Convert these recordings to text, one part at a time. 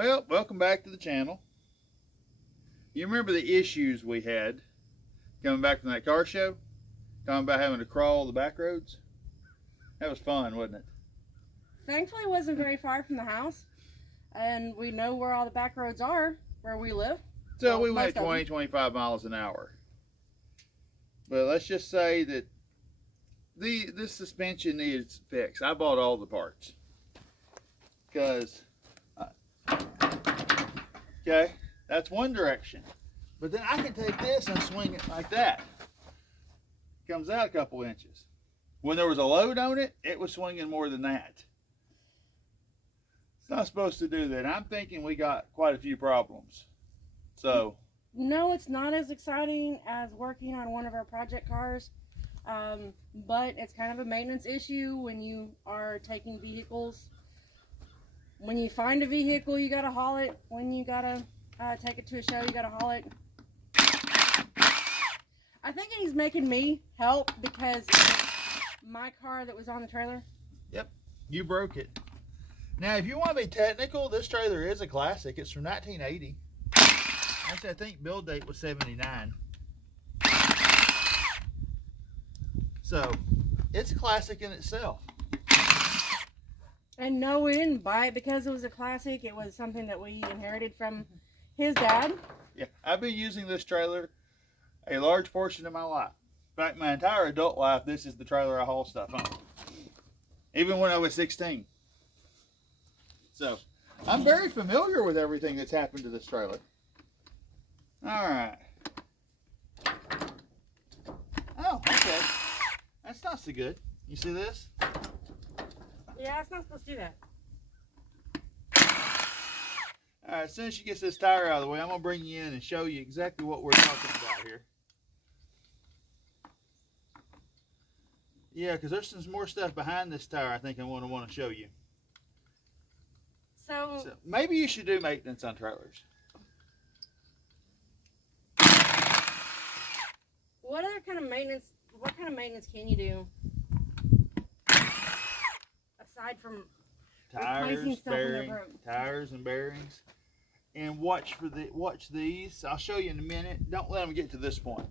Well, welcome back to the channel. You remember the issues we had coming back from that car show? Talking about having to crawl the back roads? That was fun, wasn't it? Thankfully, it wasn't very far from the house, and we know where all the back roads are where we live. So we went 20, 25 miles an hour. But let's just say that this suspension needs fixed. I bought all the parts. Because, okay, that's one direction. But then I can take this and swing it like that. It comes out a couple inches. When there was a load on it, it was swinging more than that. It's not supposed to do that. I'm thinking we got quite a few problems. So. No, it's not as exciting as working on one of our project cars. But it's kind of a maintenance issue when you are taking vehicles. When you find a vehicle, you gotta haul it. When you gotta take it to a show, you gotta haul it. I think he's making me help because my car that was on the trailer. Yep, you broke it. Now, if you want to be technical, this trailer is a classic. It's from 1980. Actually, I think build date was 79. So, it's a classic in itself. And no, we didn't buy it because it was a classic. It was something that we inherited from his dad. Yeah, I've been using this trailer a large portion of my life. In fact, my entire adult life, this is the trailer I haul stuff on. Even when I was 16. So, I'm very familiar with everything that's happened to this trailer. Alright. Oh, okay. That's not so good. You see this? Yeah, it's not supposed to do that. Alright, as soon as she gets this tire out of the way, I'm going to bring you in and show you exactly what we're talking about here. Yeah, because there's some more stuff behind this tire I think I want to show you. So maybe you should do maintenance on trailers. What kind of maintenance can you do? Aside from replacing stuff in the room. Tires and bearings. And watch these. I'll show you in a minute. Don't let them get to this point.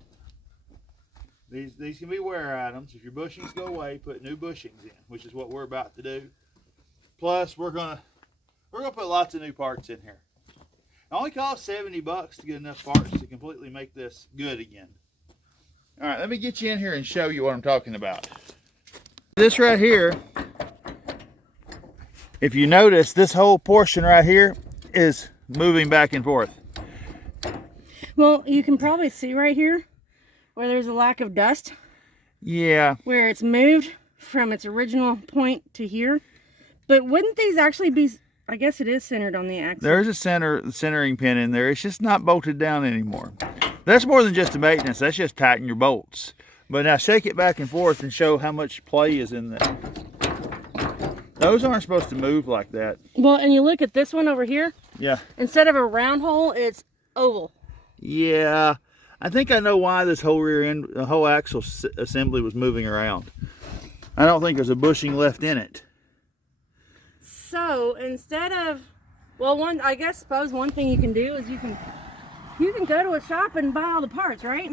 These can be wear items. If your bushings go away, put new bushings in, which is what we're about to do. Plus, we're gonna put lots of new parts in here. It only costs $70 to get enough parts to completely make this good again. All right, let me get you in here and show you what I'm talking about. This right here, if you notice, this whole portion right here is moving back and forth. Well, you can probably see right here where there's a lack of dust. Yeah. Where it's moved from its original point to here. But wouldn't these actually be, I guess it is centered on the axle. There's a centering pin in there. It's just not bolted down anymore. That's more than just a maintenance. That's just tighten your bolts. But now shake it back and forth and show how much play is in there. Those aren't supposed to move like that. Well, and you look at this one over here. Yeah. Instead of a round hole, it's oval. Yeah. I think I know why this whole rear end, the whole axle assembly was moving around. I don't think there's a bushing left in it. So instead of, well, suppose one thing you can do is you can go to a shop and buy all the parts, right?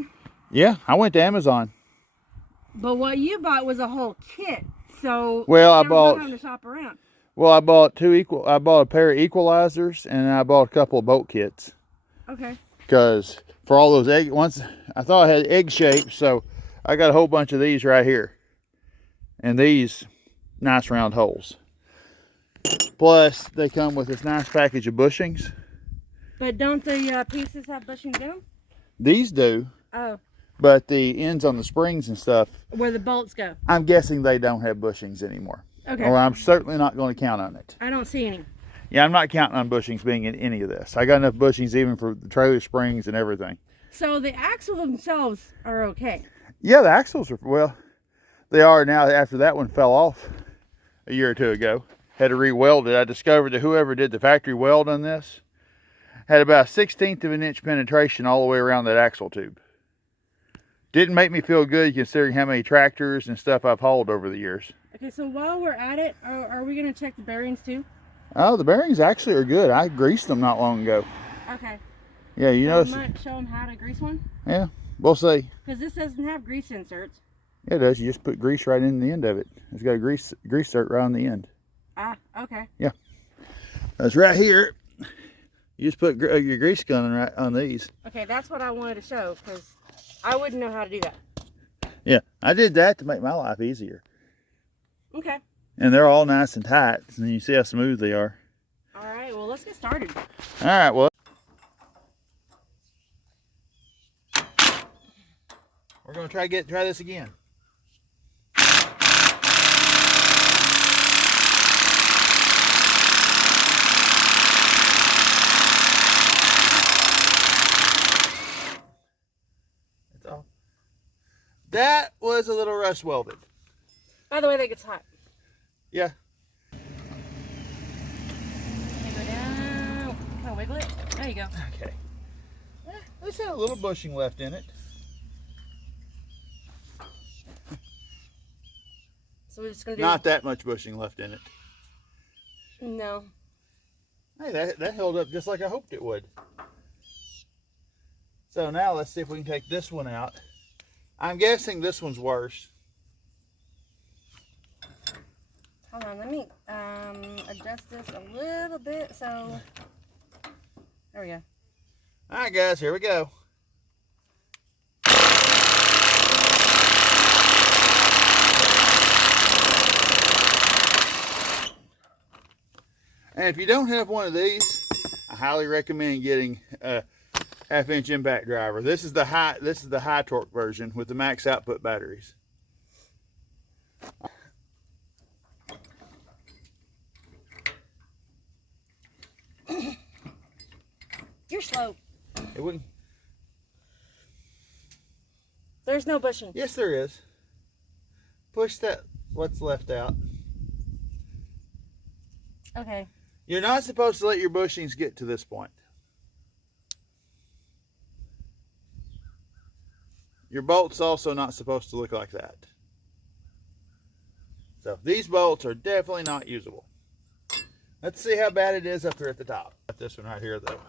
Yeah, I went to Amazon. But what you bought was a whole kit. So I bought bought time to shop around. Well, I bought I bought a pair of equalizers and I bought a couple of bolt kits. Okay. Because for all those I thought I had egg shapes, so I got a whole bunch of these right here. And these nice round holes. Plus, they come with this nice package of bushings. But don't the pieces have bushings in them? These do. Oh. But the ends on the springs and stuff, where the bolts go, I'm guessing they don't have bushings anymore. Okay. Or I'm certainly not going to count on it. I don't see any. Yeah, I'm not counting on bushings being in any of this. I got enough bushings even for the trailer springs and everything. So the axles themselves are okay? Yeah, the axles are, well, they are now after that one fell off a year or two ago. Had to re-weld it. I discovered that whoever did the factory weld on this had about a 1/16 of an inch penetration all the way around that axle tube. Didn't make me feel good considering how many tractors and stuff I've hauled over the years. Okay, so while we're at it, are we going to check the bearings too? Oh, the bearings actually are good. I greased them not long ago. Okay. Yeah, you notice. I might show them how to grease one. Yeah, we'll see. Because this doesn't have grease inserts. Yeah, it does. You just put grease right in the end of it. It's got a grease insert right on the end. Ah, okay. Yeah. That's right here. You just put your grease gun right on these. Okay, that's what I wanted to show because I wouldn't know how to do that. Yeah, I did that to make my life easier. Okay. And they're all nice and tight, and you see how smooth they are. All right, well, let's get started. All right, well, we're gonna try this again. That's all. That was a little rust welded. By the way, that gets hot. Yeah. Go down. Kind of wiggle it. There you go. Okay. This had a little bushing left in it. So we're just gonna do. Not that much bushing left in it. No. Hey, that held up just like I hoped it would. So now let's see if we can take this one out. I'm guessing this one's worse. Hold on, let me adjust this a little bit. So there we go. All right, guys, here we go. And if you don't have one of these, I highly recommend getting a half-inch impact driver. This is the high torque version with the max output batteries. You're slow. It wouldn't. There's no bushing. Yes, there is. Push that what's left out. Okay. You're not supposed to let your bushings get to this point. Your bolt's also not supposed to look like that. So these bolts are definitely not usable. Let's see how bad it is up here at the top. Got this one right here though.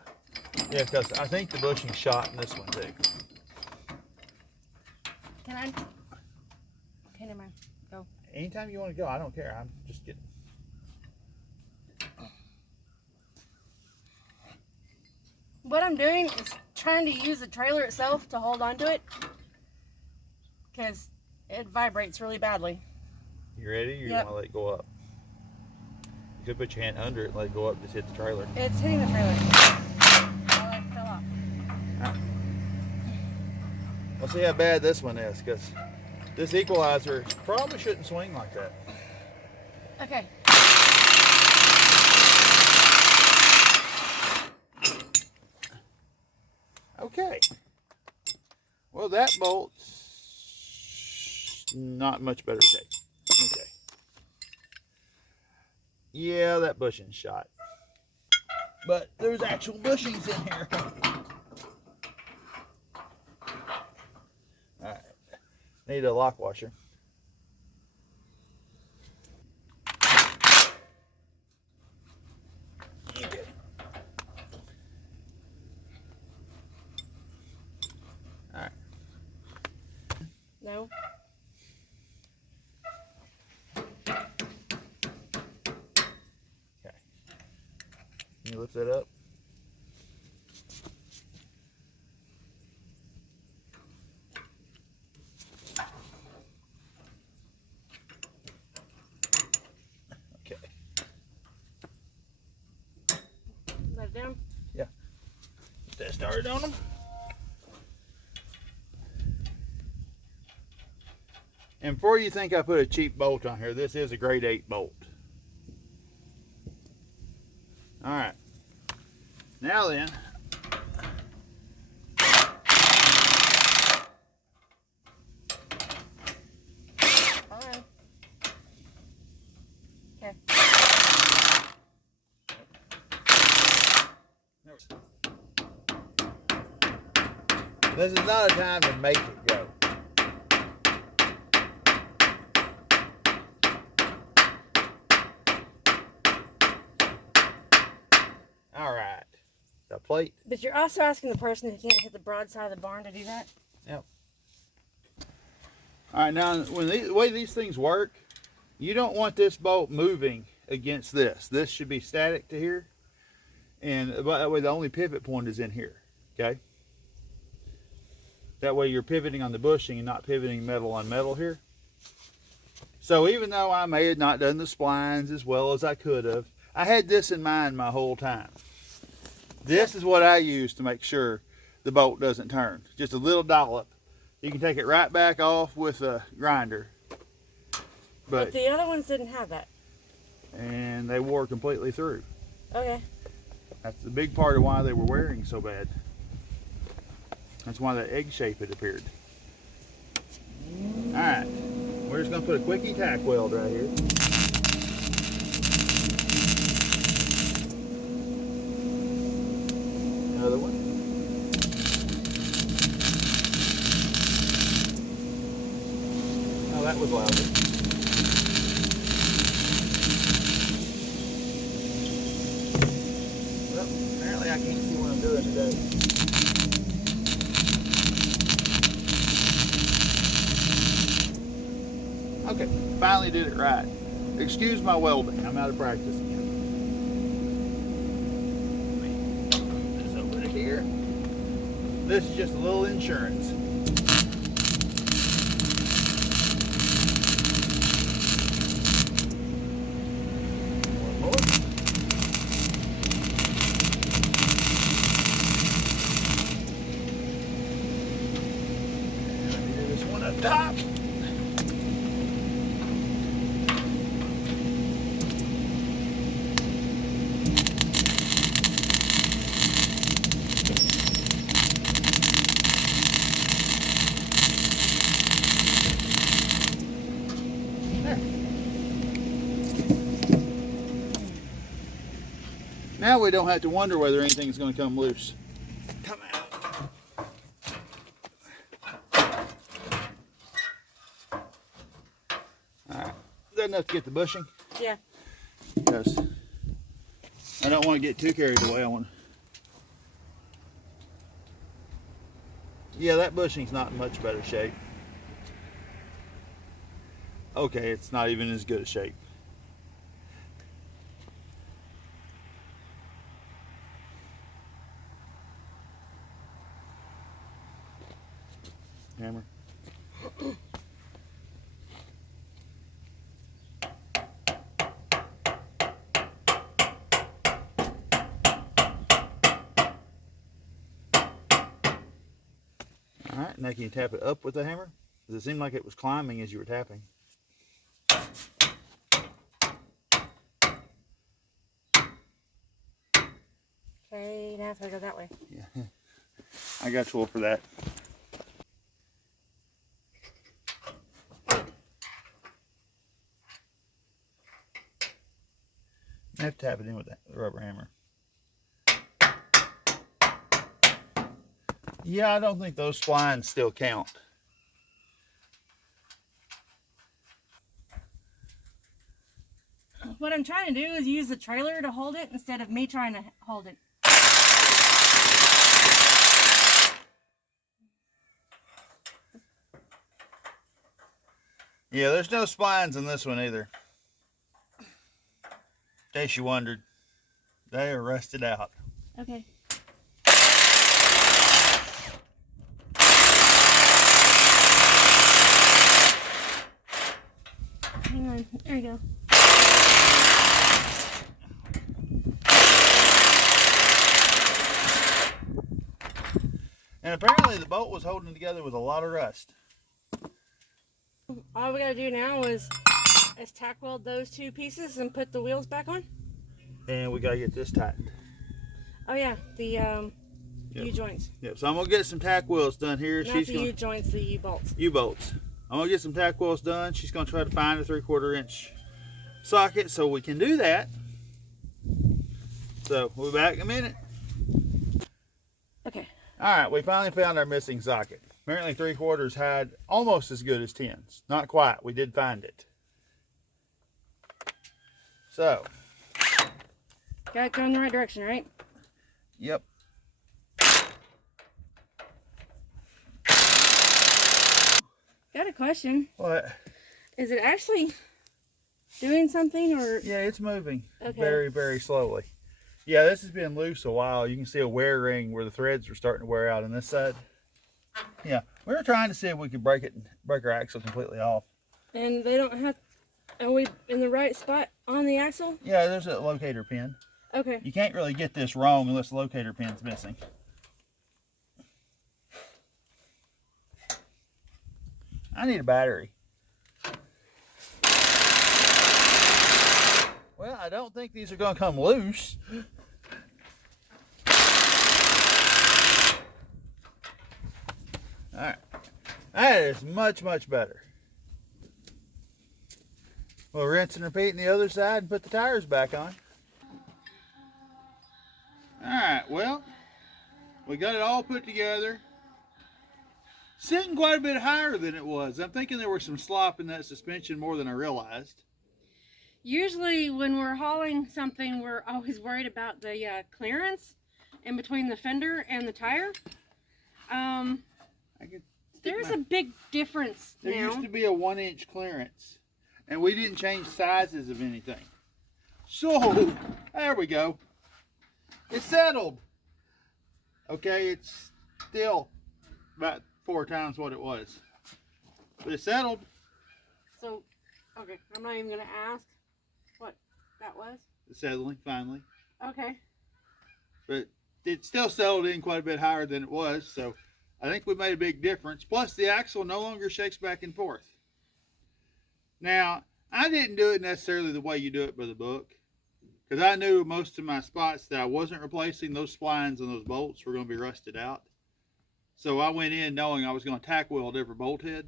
Yeah, because I think the bushing's shot in this one too. Can I? Okay, never mind. Go. Anytime you want to go, I don't care. I'm just kidding. What I'm doing is trying to use the trailer itself to hold onto it because it vibrates really badly. You ready? Or you Yep. want to let it go up? You could put your hand under it and let it go up, just hit the trailer. It's hitting the trailer. Oh, it fell off. We'll see how bad this one is, because this equalizer probably shouldn't swing like that. Okay. Okay. Well, that bolt's not much better shape. Okay. Yeah, that bushing's shot. But there's actual bushings in here. Alright. Need a lock washer. Okay. Alright. No. Okay. Can you lift that up? Okay. Let it down. Yeah. Get that started on them. And before you think I put a cheap bolt on here, this is a grade 8 bolt. Alright. Now then. All right. Okay. This is not a time to make it go. that plate. But you're also asking the person who can't hit the broad side of the barn to do that? Yep. All right, now the way these things work, you don't want this bolt moving against this. This should be static to here. And that way the only pivot point is in here, okay? That way you're pivoting on the bushing and not pivoting metal on metal here. So even though I may have not done the splines as well as I could have, I had this in mind my whole time. This is what I use to make sure the bolt doesn't turn. Just a little dollop. You can take it right back off with a grinder. But the other ones didn't have that. And they wore completely through. Okay. That's the big part of why they were wearing so bad. That's why that egg shape had appeared. Alright, we're just going to put a quickie tack weld right here. Another one. Oh, that was louder. Well, apparently I can't see what I'm doing today. Okay, finally did it right. Excuse my welding, I'm out of practice again. Let me move this over to here. This is just a little insurance. One more. And let me do this one up top. Now we don't have to wonder whether anything's going to come loose. Come out. Alright. Is that enough to get the bushing? Yeah. Because I don't want to get too carried away. Yeah, that bushing's not in much better shape. Okay, it's not even as good a shape. Hammer. Alright, now can you tap it up with the hammer? Because it seemed like it was climbing as you were tapping. Okay, now it's gotta go that way. Yeah, I got tool for that. I have to tap it in with that rubber hammer. Yeah, I don't think those splines still count. What I'm trying to do is use the trailer to hold it instead of me trying to hold it. Yeah, there's no splines in this one either. In case you wondered, they are rusted out. Okay. Hang on, there you go. And apparently the bolt was holding together with a lot of rust. All we gotta do now is tack weld those two pieces and put the wheels back on. And we gotta get this tightened. Oh yeah, the U-joints. Yep, so I'm gonna get some tack wheels done here. Not the U-joints, the U-bolts. U-bolts. I'm gonna get some tack wheels done. She's gonna try to find a 3/4 inch socket so we can do that. So we'll be back in a minute. Okay. Alright, we finally found our missing socket. Apparently 3/4 had almost as good as 10s. Not quite, we did find it. So. Got it going in the right direction, right? Yep. Got a question. What? Is it actually doing something or? Yeah, it's moving. Okay. Very, very slowly. Yeah, this has been loose a while. You can see a wear ring where the threads are starting to wear out on this side. Yeah, we were trying to see if we could break our axle completely off. And they don't have. Are we in the right spot on the axle? Yeah, there's a locator pin. Okay. You can't really get this wrong unless the locator pin's missing. I need a battery. Well, I don't think these are going to come loose. All right. That is much, much better. We'll rinse and repeat on the other side and put the tires back on. All right, well, we got it all put together. Sitting quite a bit higher than it was. I'm thinking there was some slop in that suspension more than I realized. Usually when we're hauling something, we're always worried about the clearance in between the fender and the tire. There's a big difference now. There used to be a 1-inch clearance, and we didn't change sizes of anything. So, there we go. It's settled. Okay, it's still about 4 times what it was. But it's settled. So, okay, I'm not even going to ask what that was. It's settling, finally. Okay. But it's still settled in quite a bit higher than it was, so I think we made a big difference. Plus, the axle no longer shakes back and forth. Now, I didn't do it necessarily the way you do it by the book, because I knew most of my spots that I wasn't replacing, those splines and those bolts were going to be rusted out. So I went in knowing I was going to tack weld every bolt head.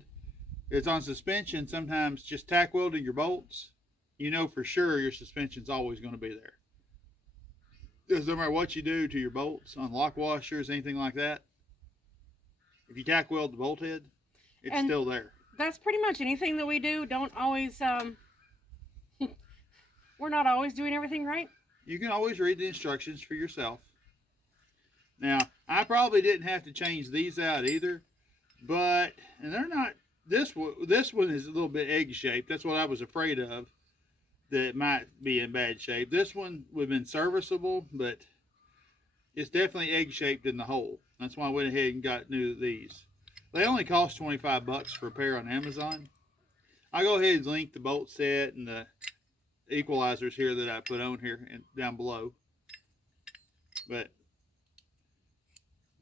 It's on suspension, sometimes just tack welding your bolts, you know for sure your suspension's always going to be there. Because no matter what you do to your bolts on lock washers, anything like that, if you tack weld the bolt head, it's still there. That's pretty much anything that we do. Don't always, we're not always doing everything right. You can always read the instructions for yourself. Now, I probably didn't have to change these out either, but, and they're not, this one is a little bit egg-shaped. That's what I was afraid of, that it might be in bad shape. This one would have been serviceable, but it's definitely egg-shaped in the hole. That's why I went ahead and got new of these. They only cost 25 bucks for a pair on Amazon. I'll go ahead and link the bolt set and the equalizers here that I put on here and down below. But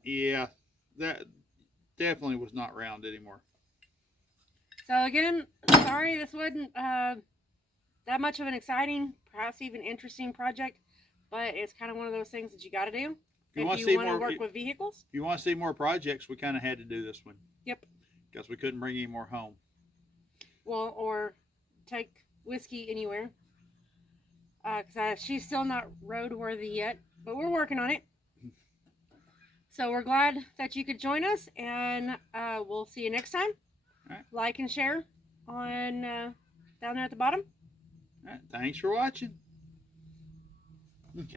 yeah, that definitely was not round anymore. So again, sorry this wasn't that much of an exciting, perhaps even interesting project, but it's kind of one of those things that you got to do if you want to work with vehicles. If you want to see more projects, we kind of had to do this one. Yep. Because we couldn't bring any more home. Well, or take whiskey anywhere. Because she's still not roadworthy yet, but we're working on it. So we're glad that you could join us, and we'll see you next time. All right. Like and share on down there at the bottom. All right. Thanks for watching.